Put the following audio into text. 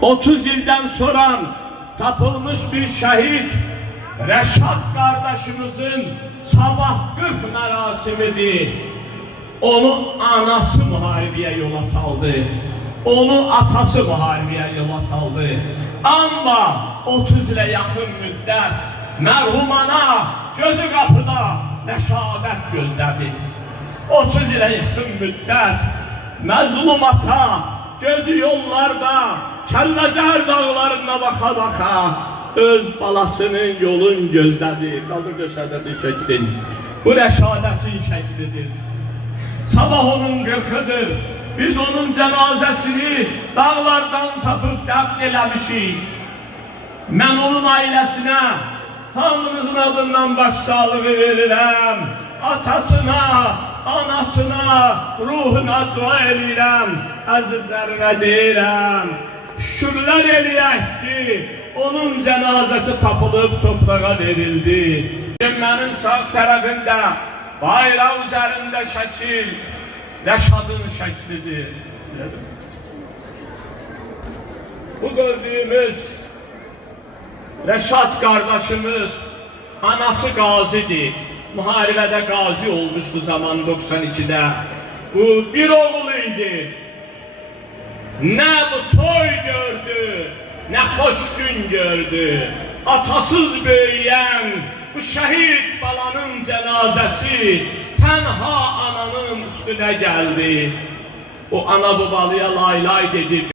30 ildən sonra tapılmış bir şəhid Rəşad qardaşımızın sabah qırx mərasimidir. Onu anası müharibəyə yola saldı. Onu atası müharibəyə yola saldı. Amma 30 ilə yaxın müddət mərhumana gözü qapıda rəşadət gözlədi. 30 ilə yaxın müddət məzlumata gözü yollarda, Kəlbəcər dağlarına baxa-baxa öz balasının yolun gözlədi. Qaldır göstərdədir şəklin. Bu rəşadətin şəklidir. Sabah onun qırxıdır. Biz onun cənazəsini dağlardan tapıb dəfn eləmişik. Mən onun ailəsinə hamınızın adından başsağlığı verirəm. Atasına, anasına, ruhuna dua edirəm. Əzizlərinə deyirəm. Şükürlər eləyək ki, onun cənazəsi tapılıb toprağa verildi. Mənim sağ tərəfimdə bayraq üzərində şəkil Rəşadın şəklidir. Bu gördüyümüz Rəşad qardaşımız anası qazidir. Müharibədə qazi olmuşdu zaman 92'də. Bu bir oğul idi. Ne bu toy gördü, ne hoş gün gördü. Atasız büyüyen bu şehit balanın cenazesi tenha ananın üstüne geldi. O ana babalıya lay lay dedi.